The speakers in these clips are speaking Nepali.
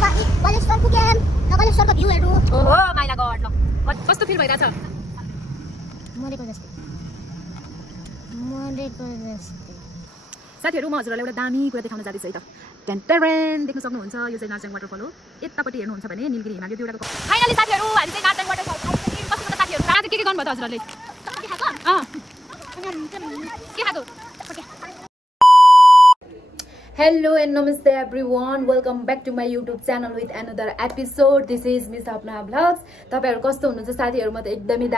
अब हामी बलेश्वर पुग्यौं र बलेश्वरको भ्यू हेर्नु। ओहो माइला गड ल कस्तो फिल भइराछ? मरेको जस्तै साथीहरु म हजुरहरुलाई एउटा दामी कुरा देखाउन जाँदैछु है त। टेन्टेरेन देख्न सक्नुहुन्छ यो चाहिँ नार्चेङ वाटरफल हो। यतापट्टि हेर्नुहुन्छ भने नीलगिरी हिमालय दुईवटाको। फाइनली साथीहरु हामी चाहिँ नार्चेङ वाटरफल आइपुग्यौं। कस्तो साथीहरु आज के गर्नु भयो त हजुरहरुले? के खाएको? के खाएको? Hello and namaste everyone, welcome back to my YouTube channel with another episode. This is Miss Sapna Vlogs. तपाईहरु कस्तो हुनुहुन्छ साथीहरु? म त एकदमै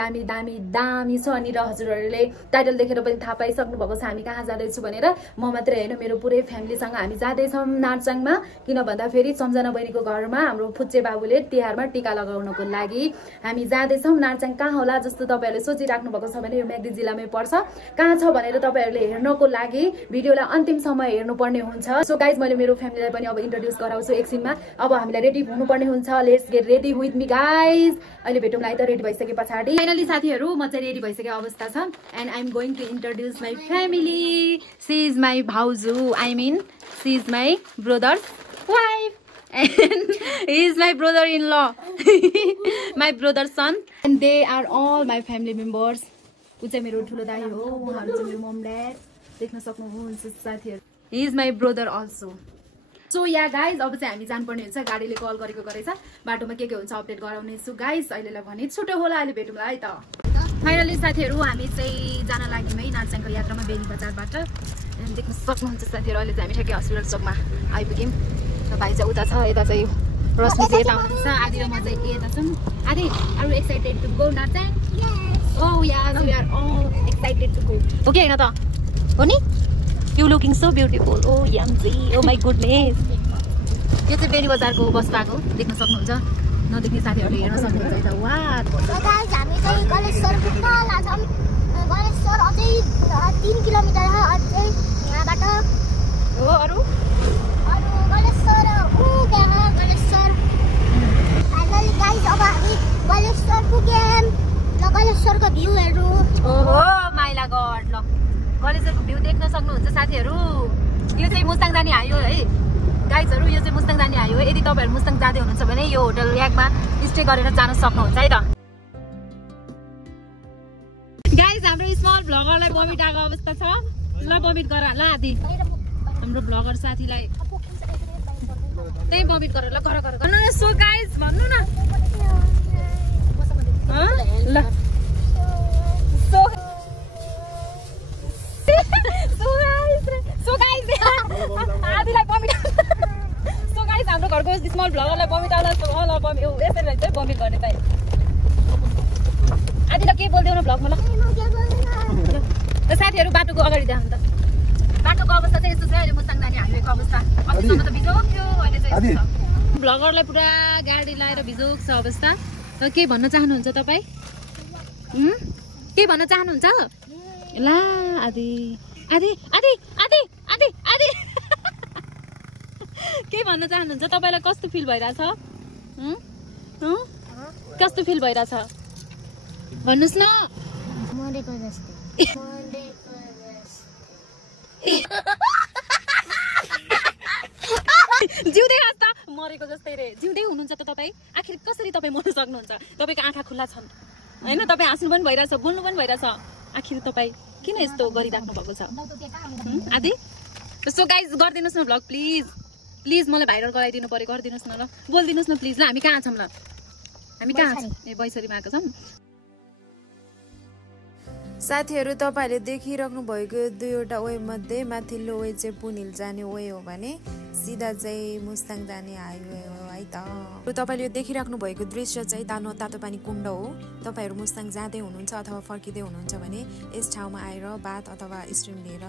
दामी छ अनि र हजुरहरुले टाइटल देखेर पनि थाहा पाइसक्नु भएको छ हामी कहाँ जाँदै छु भनेर। म मात्रै हैन मेरो पुरै फ्यामिलीसँग हामी जाँदै छौं नार्चङमा। किन भन्दा फेरि सम्झना बहिनीको घरमा हाम्रो फुच्चे बाबुले तिहारमा टीका लगाउनको लागि हामी जाँदै छौं। नार्चङ कहाँ होला जस्तो तपाईहरुले सोचिराख्नु भएको छ भने यो मेगदी जिल्लामै पर्छ। कहाँ छ भनेर तपाईहरुले हेर्नको लागि भिडियोलाई अन्तिमसम्म हेर्नु पर्ने हुन्छ। सो गाइज मैले मेरो फ्यामिलीलाई पनि अब इन्ट्रोड्युस गराउँछु एकछिनमा। अब हामीलाई रेडी हुनुपर्ने हुन्छ। Let's get ready with me guys. अहिले भेटौँला है त रेडी भइसके पछाडी। फाइनली साथीहरु म चाहिँ रेडी भइसकेको अवस्था छ and I am going to introduce my family. She is my भाउजू, I mean she is my brother's wife and he is my brother-in-law, my brother's son, and they are all my family members. उ चाहिँ मेरो ठुलो दाइ हो, उहाँहरु चाहिँ मेरो मम ड्याड देख्न सक्नुहुन्छ साथीहरु। He is my brother also. So yeah guys, अब चाहिँ हामी जानुपर्ने हुन्छ। गाडीले कल गरेको गरेछ, बाटोमा के हुन्छ अपडेट गराउने छु गाइस। अहिलेलाई भने छुट्टो होला, अहिले भेटौँला है त। फाइनली साथीहरु हामी चाहिँ जान लाग्यौं है नार्चङको यात्रामा बेनी बजारबाट। देख्न सक्नुहुन्छ साथीहरु अहिले चाहिँ हामी ठ्याक्कै हस्पिटल चोकमा आइपुग्यौं। भाइ चाहिँ उता छ, यता चाहिँ रश्मि चाहिँ यता हुनुहुन्छ, आदि र म चाहिँ यता छौं। Adi are you excited to go Narchang? Oh yes, we are all excited to go. Okay हैन त? हो नि? You looking so beautiful. Oh yumzy. Oh my goodness. यो चाहिँ बेनी बजारको बस पाएको देख्न सक्नुहुन्छ। नदेख्ने साथीहरुले हेर्न सक्नुहुन्छ है त। वाह। So guys हामी चाहिँ गलेश्वर पुग्न लाग्छौं। गलेश्वर अझै 3 किलोमिटर छ अझै यहाँबाट। हो अरु गलेश्वर त्यहाँ गलेश्वर। फाइनली गाइस अब हामी गलेश्वर पुग्यौं र गलेश्वरको भ्यू हेर्नु। ओहो माइला गड ल गलेश्वरको भ्यू देख्न सक्नुहुन्छ साथीहरु। यो चाहिँ मुस्ताङ जाने हाइवे है गाइजहरु, यो चाहिँ मुस्ताङ जाने हाइवे। यदि तपाईहरु मुस्ताङ जाँदै हुनुहुन्छ भने यो होटल याकमा स्टे गरेर जान सक्नुहुन्छ है त। गाइज हाम्रो स्मल भ्लगरलाई बमिट आएको अवस्था छ। ल बमिट गर ल आदि। हाम्रो भ्लगर साथीलाई त्यही बमिट गर ल गर गर न। सो गाइज भन्नु न ल। आदिलाई बमिट। सो गाइस हाम्रो घरको स्मल भ्लगरलाई बमिट आउला। सो ल बमिट यसरी चाहिँ बमिट गर्ने चाहिँ। आदिलाई के बोल्दैउ न भ्लगमा ल। त साथीहरु बाटोको अगाडि जानु त। बाटोको अवस्था चाहिँ यस्तो छ अहिले मुस्ताङ जाने हाइवेको अवस्था। अझैसम्म त बिजोक थियो, अहिले चाहिँ भ्लगरलाई पुरा गाडी लाएर बिजोक छ अवस्था। त के भन्न चाहनुहुन्छ तपाई? के भन्न चाहनुहुन्छ? ला आदि आदि आदि आदि आदि आदि के भन्न चाहनुहुन्छ? तपाईलाई कस्तो फिल भइराछ? कस्तो फिल भइराछ भन्नुस् न। मरेको जस्तै जिउँदै खास त मरेको जस्तै रे। जिउँदै हुनुहुन्छ त तपाई? आखिर कसरी तपाई मर्न सक्नुहुन्छ? तपाईको आँखा खुल्ला छन् हैन? तपाई हाँस्नु पनि भइराछ, बोल्नु पनि भइराछ। आखिर तपाई किन यस्तो गरिराख्नु भएको छ आदि? सो गाइज गरिदिनुस् न भ्लग प्लिज प्लिज। मलाई भाइरल गराइदिनु पर्यो, गरिदिनुस् न ल। बोलिदिनुस् न प्लिज ल। हामी कहाँ छौं ल? हामी कहाँ छौं? ए बैसरीमा आएको छौं। साथीहरु तपाईहरुले देखिराख्नु भएको दुईवटा वे मध्ये माथिल्लो वे चाहिँ पुनिल जाने वे हो भने सिधा चाहिँ मुस्ताङ जाने हाइवे हो है त। तपाईले देखिराख्नु भएको दृश्य चाहिँ तातो पानी कुण्ड हो। तपाईहरु मुस्ताङ जाँदै हुनुहुन्छ अथवा फर्किँदै हुनुहुन्छ भने यस ठाउँमा आएर बाथ अथवा स्ट्रिम लिएर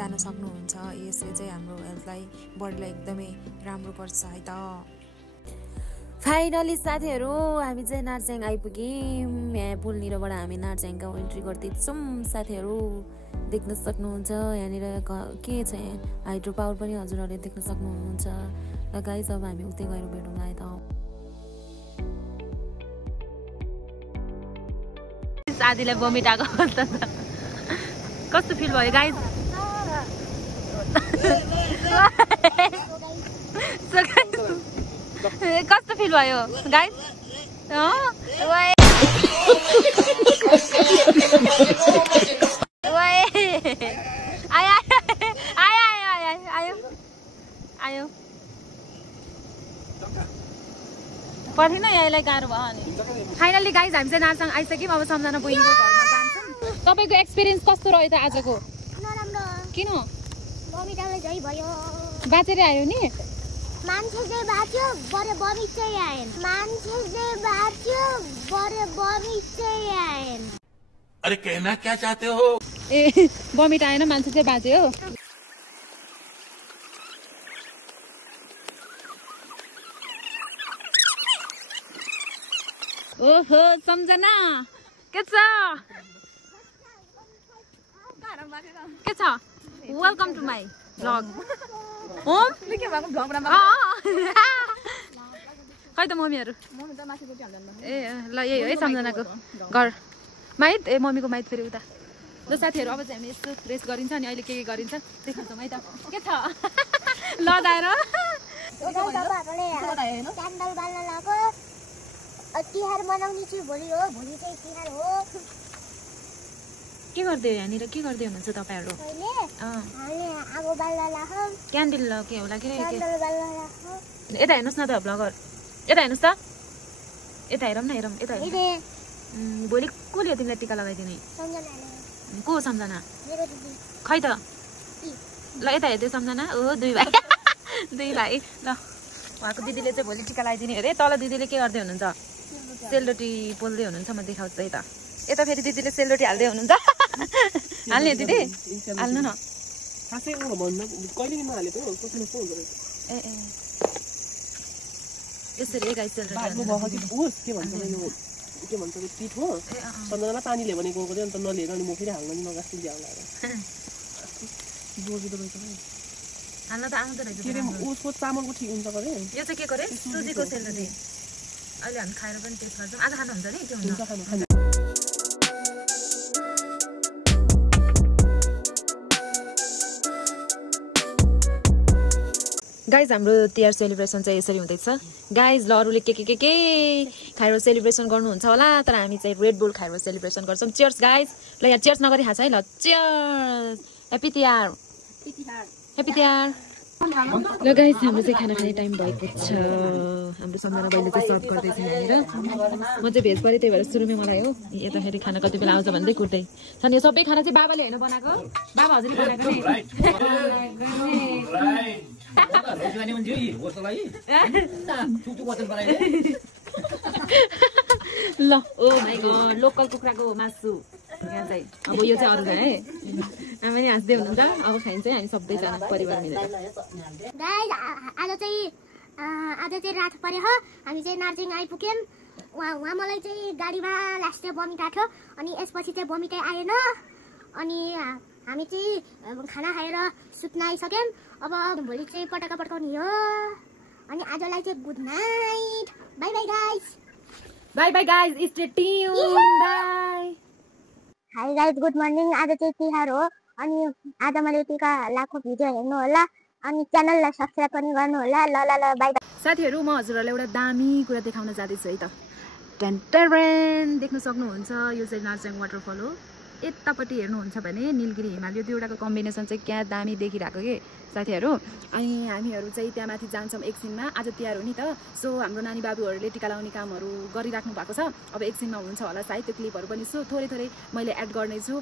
जान सक्नुहुन्छ। यसले चाहिँ हाम्रो हेल्थलाई बडीलाई एकदमै राम्रो गर्छ है त। फाइनली साथीहरु हामी चाहिँ नार्चङ आइपुग्यौं। यहाँ पुलनिरबाट हामी नार्चङको एन्ट्री गर्दैछौं। साथीहरु देख्न सक्नुहुन्छ यहाँनिर के छ, हाइड्रो पावर पनि हजुरहरुले देख्न सक्नुहुन्छ। र गाइस अब हामी उतै गएर भेटौँला है त। आदिलाई बमिट आएको अवस्था छ। कस्तो फिल भयो गाइस? कस्तो फिल भयो गाइस आयो पर्दैन यहीलाई गाह्रो भयो अनि फाइनली गाइस हामी चाहिँ नार्साङ आइसक्यौँ अब सम्झना बहिनीको घरमा जान्छौँ तपाईँको एक्सपिरियन्स कस्तो रह्यो त आजको किन बाँचेर आयो नि मान्छे चाहिँ बाँच्यो बरे बमी चाहिँ आएन मान्छे चाहिँ बाँच्यो बरे बमी चाहिँ आएन अरे कहना क्या चाहते हो ए बमिट आएन मान्छे चाहिँ बाँच्यो ओहो सम्झना के छ welcome to my vlog home खै त मम्मीहरू ए ल यही है सम्झनाको घर माइत ए मम्मीको माइत फेरि उता ल साथीहरू अब चाहिँ हामी यस्तो रेस्ट गरिन्छ अनि अहिले के गरिन्छ देखाउँछौँ है त के छ लदाएर तिहार मनाउने चाहिँ भोलि हो भोलि चाहिँ तिहार हो के गर्दै यहाँनिर के गर्दै हुनुहुन्छ तपाईँहरू क्यान्डल के होला के यता हेर्नुहोस् न त भ्लगर यता हेर्नुहोस् त यता हेरौँ न हेरौँ यता भोलि कसले तिमीलाई टिका लगाइदिने को सम्झना खै त ल यता हेर्दै सम्झना ओ दुई भाइ ल उहाँको दिदीले चाहिँ भोलि टिका लगाइदिने अरे तल दिदीले के गर्दै हुनुहुन्छ सेलरोटी पोल्दै हुनुहुन्छ म देखाउँछु है त यता फेरि दिदीले सेलरोटी हाल्दै हुनुहुन्छ हाल्ने दिदी हाल्नु न ए यसरी गाई सम्झनालाई पानी ल्यायो भने गएको अन्त नलिएर अनि म फेरि हाल्न नि नगास्छु हाल्न त आउँदो रहेछ उसको चामलको ठिक हुन्छ गरे यो चाहिँ के गरे सुजीको सेलरोटी अहिले हामी खाएर पनि टेस्ट गर्छौँ आज खानुहुन्छ नि के हुन्छ गाइज हाम्रो तिहार सेलिब्रेसन चाहिँ यसरी हुँदैछ गाइज ल अरूले के खाएर सेलिब्रेसन गर्नुहुन्छ होला तर हामी चाहिँ रेड बुल खाएर सेलिब्रेसन गर्छौँ चियर्स गाइज ल यहाँ चियर्स नगरी खान्छ है ल cheers happy Tihar happy Tihar ल गाइज हाम्रो चाहिँ खाना खाने टाइम भएको छ हाम्रो सम्झना बहिनीले चाहिँ सर्भ गर्दैछ यहाँनिर म चाहिँ भेज परेँ त्यही भएर सुरुमै मलाई हो यता फेरि खाना कति बेला आउँछ भन्दै कुट्दै छन् यो सबै खाना चाहिँ बाबाले होइन बनाएको बाबा हजुरले बनाएको ल ओ माइ गॉड लोकल कुखुराको मासु यहाँ चाहिँ अब यो चाहिँ अरू है आमा नि हाँस्दै हुनुहुन्छ अब खाइन्छ हामी सबैजना परिवार मिलेर आज चाहिँ रात पऱ्यो हो हामी चाहिँ नार्जिङ आइपुग्यौँ उहाँ मलाई चाहिँ गाडीमा लास्ट चाहिँ बमिट आएको अनि यसपछि चाहिँ बमिटै आएन अनि हामी चाहिँ खाना खाएर सुत्न आइसक्यौँ अब भोलि चाहिँ पटाका पड्काउने हो अनि आजलाई चाहिँ good night by by guys stay tune by hi guys good morning आज चाहिँ तिहार हो अनि आज मैले टिका लाएको भिडियो हेर्नु होला अनि च्यानललाई सब्स्क्राइब पनि गर्नु होला ल ल ल बाई बाई साथीहरू म हजुरहरूलाई एउटा दामी कुरा देखाउन जाँदैछु है त टेन्टेरेन देख्न सक्नुहुन्छ यो चाहिँ नार्साङ वाटरफल हो यतापट्टि हेर्नुहुन्छ भने नीलगिरी हिमाल यो दुईवटाको कम्बिनेसन चाहिँ क्या दामी देखिरहेको के साथीहरू अनि हामीहरू चाहिँ त्यहाँ माथि जान्छौँ एकछिनमा आज तिहार हो नि त सो हाम्रो नानी बाबुहरूले टिका लाउने कामहरू गरिराख्नु भएको छ अब एकछिनमा हुन्छ होला सायद त्यो क्लिपहरू पनि सो थोरै मैले एड गर्नेछु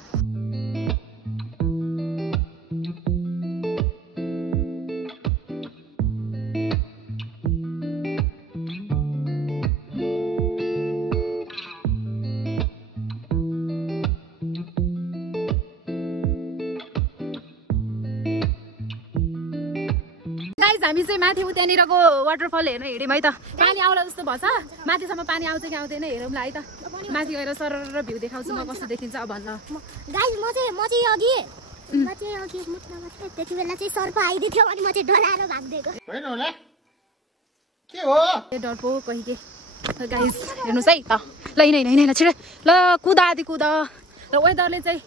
हामी चाहिँ माथि उतानिरको वाटरफल हेर्न हिँड्यौँ है त पानी आउला जस्तो भन्छ माथिसम्म पानी आउँछ कि आउँदैन हेरौँला है त माथि गएर सरर भ्यू देखाउँछु म कस्तो देखिन्छ अब भन्न गाइस म चाहिँ अघि त्यति बेला चाहिँ सर्प आइदिथ्यो अनि म चाहिँ डराएर भाग्दिएको होइन होला के हो ए डर पो कहि के गाइस हेर्नुस् है त ल हिँड छिटो ल कुद आदि कुद र वेदरले चाहिँ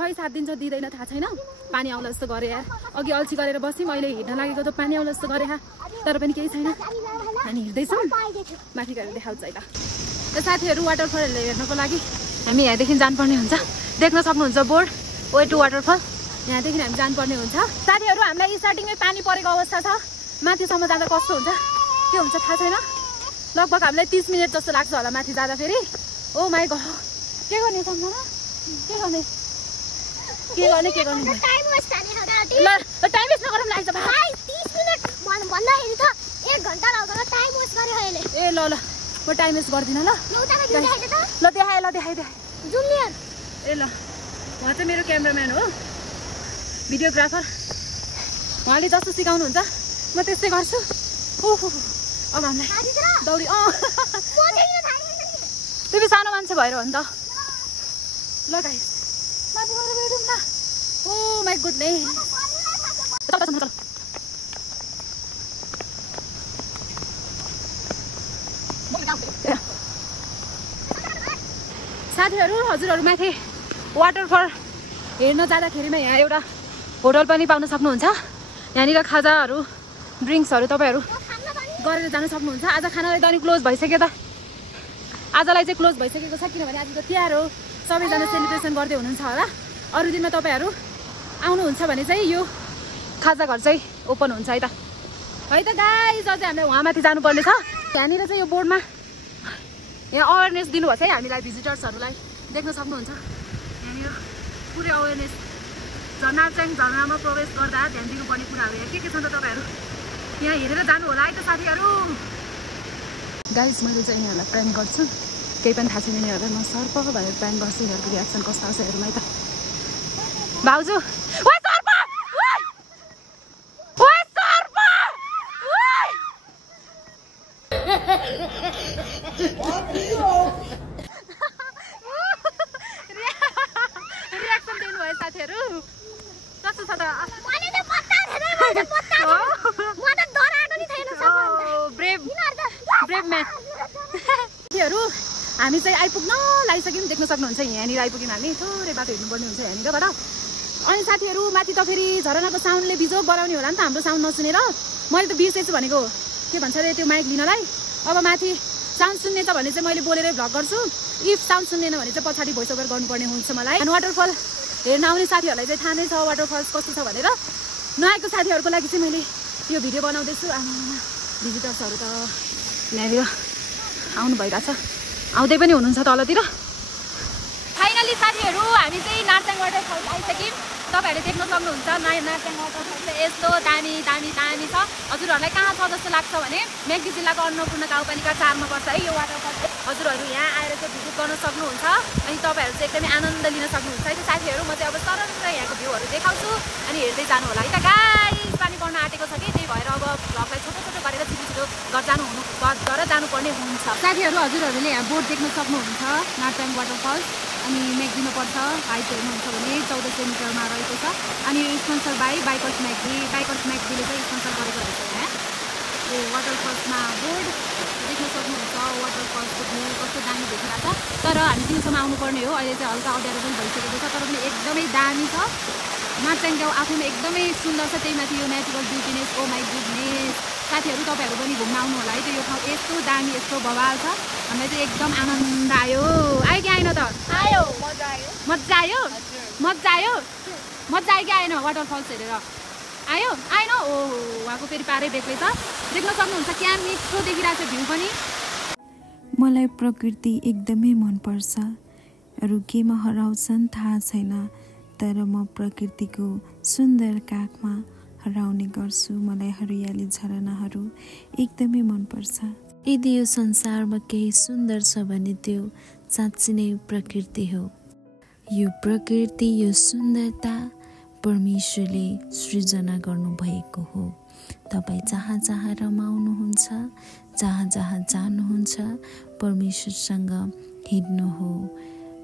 खै साथ दिन्छ दिँदैन थाहा छैन पानी आउला जस्तो गरे यार अघि अल्छी गरेर बस्यौँ अहिले हिँड्न लागेको त पानी आउला जस्तो गरे तर पनि केही छैन हामी हिँड्दैछौँ माथि गएर देखाउँछ है त साथीहरू वाटरफल हेर्नको लागि हामी यहाँदेखि जानुपर्ने हुन्छ देख्न सक्नुहुन्छ बोर्ड वे टु वाटरफल यहाँदेखि हामी जानुपर्ने हुन्छ साथीहरू हामीलाई स्टार्टिङमै पानी परेको अवस्था छ माथिसम्म जाँदा कस्तो हुन्छ के हुन्छ थाहा छैन लगभग हामीलाई 30 मिनट जस्तो लाग्छ होला माथि जाँदा फेरि ओ माई गॉड के गर्ने सम्झना के गर्ने टाइम वेस्ट ल टाइम वेस्ट नगरौँ लाग्छ भाइ 30 मिनेट भन्दाखेरि त 1 घण्टा लाग्छ टाइम वेस्ट गर्यो अहिले ए ल म टाइम वेस्ट गर्दिन ल देखाए जुम लियर ए ल उहाँ चाहिँ मेरो क्यामेराम्यान हो भिडियोग्राफर उहाँले जस्तो सिकाउनुहुन्छ म त्यस्तै गर्छु ओहो अब हामीलाई दौडी तिमी सानो मान्छे भएर हो नि त ल गाइस माथि गएर भेटौँ न ओ माई गुडनेस चल साथीहरू हजुरहरू माथि वाटरफल हेर्न जाँदाखेरिमा यहाँ एउटा होटल पनि पाउन सक्नुहुन्छ यहाँनिर खाजाहरू ड्रिङ्क्सहरू तपाईँहरू गरेर जान सक्नुहुन्छ आज खानालाई त अनि क्लोज भइसक्यो त आजलाई चाहिँ क्लोज भइसकेको छ किनभने आज त तिहार हो सबैजना सेलिब्रेसन गर्दै हुनुहुन्छ होला अरू दिनमा तपाईँहरू आउनुहुन्छ भने चाहिँ यो खाजा घर चाहिँ ओपन हुन्छ है त गाइस अझै हामीलाई उहाँ माथि जानुपर्ने छ यहाँनिर चाहिँ यो बोर्डमा यहाँ अवेरनेस दिनुभएको छ है हामीलाई भिजिटर्सहरूलाई देख्न सक्नुहुन्छ यहाँनिर पुरै अवेरनेस नार्चेङ झरनामा प्रवेश गर्दा ध्यान दिनुपर्ने कुराहरू यहाँ के छ त तपाईँहरू यहाँ हेरेर जानु होला है त साथीहरू गाइस मैले चाहिँ यिनीहरूलाई प्र्याङ्क गर्छु केही पनि थाहा छैन यिनीहरूलाई म सर्प भनेर प्र्याङ्क गर्छु यिनीहरूको रियाक्सन कस्तो आउँछ हेरौँ है त भाउजू रियाक्सन दिनुभयो साथीहरू कस्तो छ त ब्रेभ म्यान साथीहरू हामी चाहिँ आइपुग्न लागिसक्यौँ देख्न सक्नुहुन्छ यहाँनिर आइपुग्यौँ हामी थोरै बाटो हिँड्नुपर्ने हुन्छ यहाँनिरबाट अनि साथीहरू माथि त फेरि झरनाको साउन्डले बिजोग गराउने होला नि त हाम्रो साउन्ड नसुनेर मैले त बिर्सेछु भनेको के भन्छ अरे त्यो माइक लिनलाई अब माथि साउन्ड सुन्ने छ भने चाहिँ मैले बोलेरै भ्लग गर्छु इफ साउन्ड सुन्नेन भने चाहिँ पछाडि भोइस ओभर गर्नुपर्ने हुन्छ मलाई अनि वाटरफल हेर्न आउने साथीहरूलाई चाहिँ थाहा नै छ वाटरफल्स कस्तो छ भनेर नआएको साथीहरूको लागि चाहिँ मैले यो भिडियो बनाउँदैछु भिजिटर्सहरू त यहाँनिर आउनु भइरहेछ आउँदै पनि हुनुहुन्छ तलतिर फाइनली साथीहरू हामी चाहिँ नार्चेङ वाटरफल आइसक्यौँ तपाईँहरूले देख्न सक्नुहुन्छ नार्चेङ वाटरफल चाहिँ यस्तो दामी छ हजुरहरूलाई कहाँ छ जस्तो लाग्छ भने मेगदी जिल्लाको अन्नपूर्ण गाउँपालिका 4 मा पर्छ है यो वाटरफल हजुरहरू यहाँ आएर चाहिँ भिजिट गर्न सक्नुहुन्छ अनि तपाईँहरू चाहिँ एकदमै आनन्द लिन सक्नुहुन्छ है त साथीहरू म चाहिँ अब सरर यहाँको भ्यूहरू देखाउँछु अनि हेर्दै जानु होला है त गाइस पानी पर्न आँटेको छ कि त्यही भएर अब भ्लगलाई छोटो गरेर छिटो गरेर जानुपर्ने हुन्छ साथीहरू हजुरहरूले यहाँ बोर्ड देख्न सक्नुहुन्छ नार्चेङ वाटरफल अनि मेगदीमा पर्छ हाइट हेर्नुहुन्छ भने 1400 मिटरमा रहेको छ अनि स्पोन्सर बाई बाइकर्स म्यागदीले चाहिँ स्पोन्सर गरेको रहेछ यहाँ यो वाटरफल्समा बोर्ड देख्न सक्नुहुन्छ वाटरफल्सको भ्यू कस्तो दामी देखिरहेको छ तर हामी दिनसम्म आउनुपर्ने हो अहिले चाहिँ हल्का अँध्यारो पनि भइसकेको छ तर पनि एकदमै दामी छ नार्चेङ गाउँ आफैमा एकदमै सुन्दर छ त्यही माथि यो नेचुरल ब्युटीनेस ओ माई गुडनेस साथीहरू तपाईँहरू पनि घुम्न आउनु होला है त यो ठाउँ यस्तो दामी यस्तो बवाल छ हामीलाई चाहिँ एकदम आनन्द आयो कि आएन त आयो मजा आयो कि आएन वाटरफल्स हेरेर आएन ओ उहाँको फेरि पारै बेग्लै छ देख्न सक्नुहुन्छ क्या मिठो देखिरहेको छ भ्यू पनि मलाई प्रकृति एकदमै मनपर्छ अरू केमा हराउँछन् थाहा छैन तर म प्रकृतिको सुन्दर काखमा हराउने गर्छु मलाई हरियाली झरनाहरू एकदमै मनपर्छ यदि यो संसारमा केही सुन्दर छ भने त्यो साँच्चै नै प्रकृति हो यो प्रकृति यो सुन्दरता परमेश्वरले सृजना गर्नुभएको हो तपाईँ जहाँ जहाँ रमाउनुहुन्छ जहाँ जानुहुन्छ परमेश्वरसँग हिँड्नु हो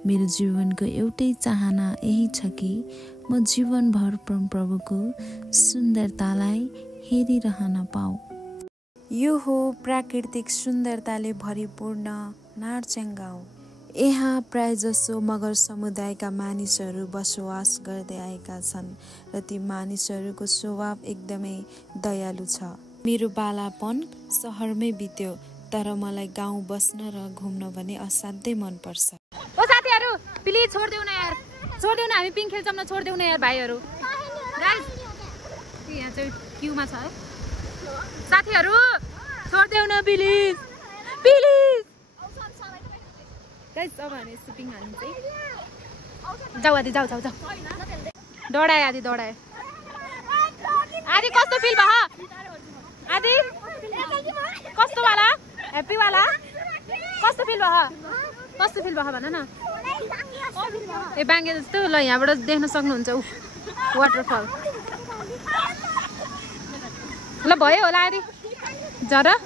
मेरो जीवनको एउटै चाहना यही छ कि म जीवनभर परमप्रभुको सुन्दरतालाई हेरिरहन पाऊँ यो हो प्राकृतिक सुन्दरताले भरिपूर्ण नार्चेङ गाउँ यहाँ प्रायजसो मगर समुदायका मानिसहरू बसोबास गर्दै आएका छन् र ती मानिसहरूको स्वभाव एकदमै दयालु छ। मेरो बालापन सहरमै बित्यो, तर मलाई गाउँ बस्न र घुम्न भने असाध्यै मनपर्छ। ओ साथीहरू प्लिज छोड्देऊ न यार, छोड्देऊ न, हामी पिङ खेल्छौँ न, छोड्देऊ न यार भाइहरू। गाइस यहाँ चाहिँ क्यूमा छ है साथीहरू, छोड्देऊ न प्लिज प्लिज। गाइस अब हामी सिपिङ हाल्नु चाहिँ जाऊ आदि, जाऊ जाऊ जाऊ। दौडाए आदि, दौडाए आदि। कस्तो फिल भयो आदि? कस्तो वाला ह्याप्पी वाला कस्तो फिल भयो? कस्तो फिल भयो भन न। ए बाङ्गे जस्तो। ल यहाँबाट देख्न सक्नुहुन्छ ऊ वाटरफल। ल भयो होला आदि जरा।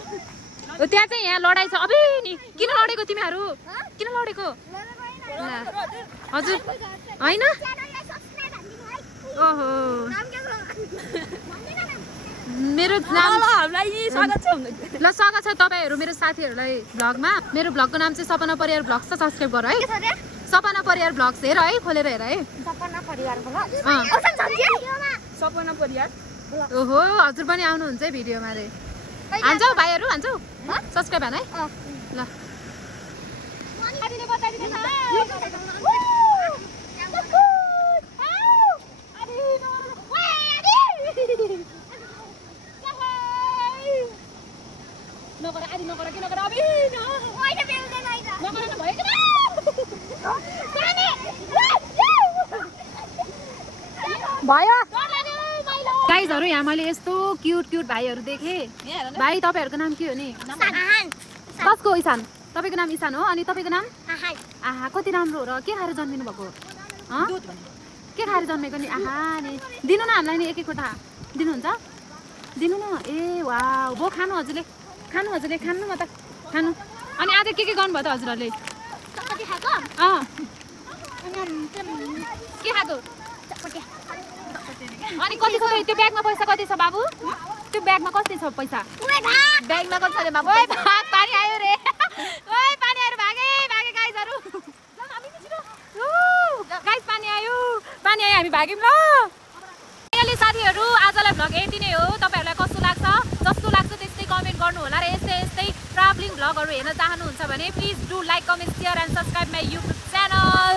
त्यहाँ चाहिँ यहाँ लडाइ छ। अबे नि किन लडेको तिमीहरू? किन लडेको? हजुर होइन। ओहो मेरो नाम ल स्वागत छ तपाईहरू मेरो साथीहरूलाई भ्लगमा। मेरो भ्लगको नाम चाहिँ सपना परिवार भ्लग्स छ। सब्सक्राइब गर है। सपना परिवार भ्लग्स हेर है, खोलेर हेर है। सपना परिवार भ्लग। सपना परिवार। ओहो हजुर पनि आउनुहुन्छ है भिडियोमा रे। हान्छौ भाइहरू, हान्छौ सब्सक्राइब हान है। ल नगर आदि, नगर कि नगर। अबे नगर न भयो कि भयो। गाइजहरू यहाँ मैले यस्तो क्युट क्युट भाइहरू देखेँ। भाइ तपाईँहरूको नाम के हो नि? कसको? इसान। तपाईँको नाम इसान हो? अनि तपाईँको नाम? आहा कति राम्रो र के खाएर जन्मिनु भएको? के खाएर जन्मेको नि? आहा नि दिनु न हामीलाई नि एक एकवटा दिनुहुन्छ? दिनु न। ए वाह भो खानु हजुरले, खानु हजुरले, खानु म त खानु। अनि आज के गर्नुभयो त हजुरहरूले? के खाएको? अनि कति छ त्यो ब्यागमा? पैसा कति छ बाबु? त्यो ब्यागमा कति छ पैसा? ब्यागमा कति छ रे बाबु? ओइ पानी आयो रे। ओइ पानी आयो, भागे भागे गाइजहरू। गाइस पानी आयो, पानी आयो, हामी भाग्यौँ ल। अहिले साथीहरू आजलाई भ्लग यति नै हो। तपाईँहरूलाई कस्तो लाग्छ? जस्तो लाग्छ त्यस्तै कमेन्ट गर्नु होला र यस्तै यस्तै ट्राभलिङ भ्लगहरू हेर्न चाहनुहुन्छ भने please do like, comment, share and subscribe my YouTube channel.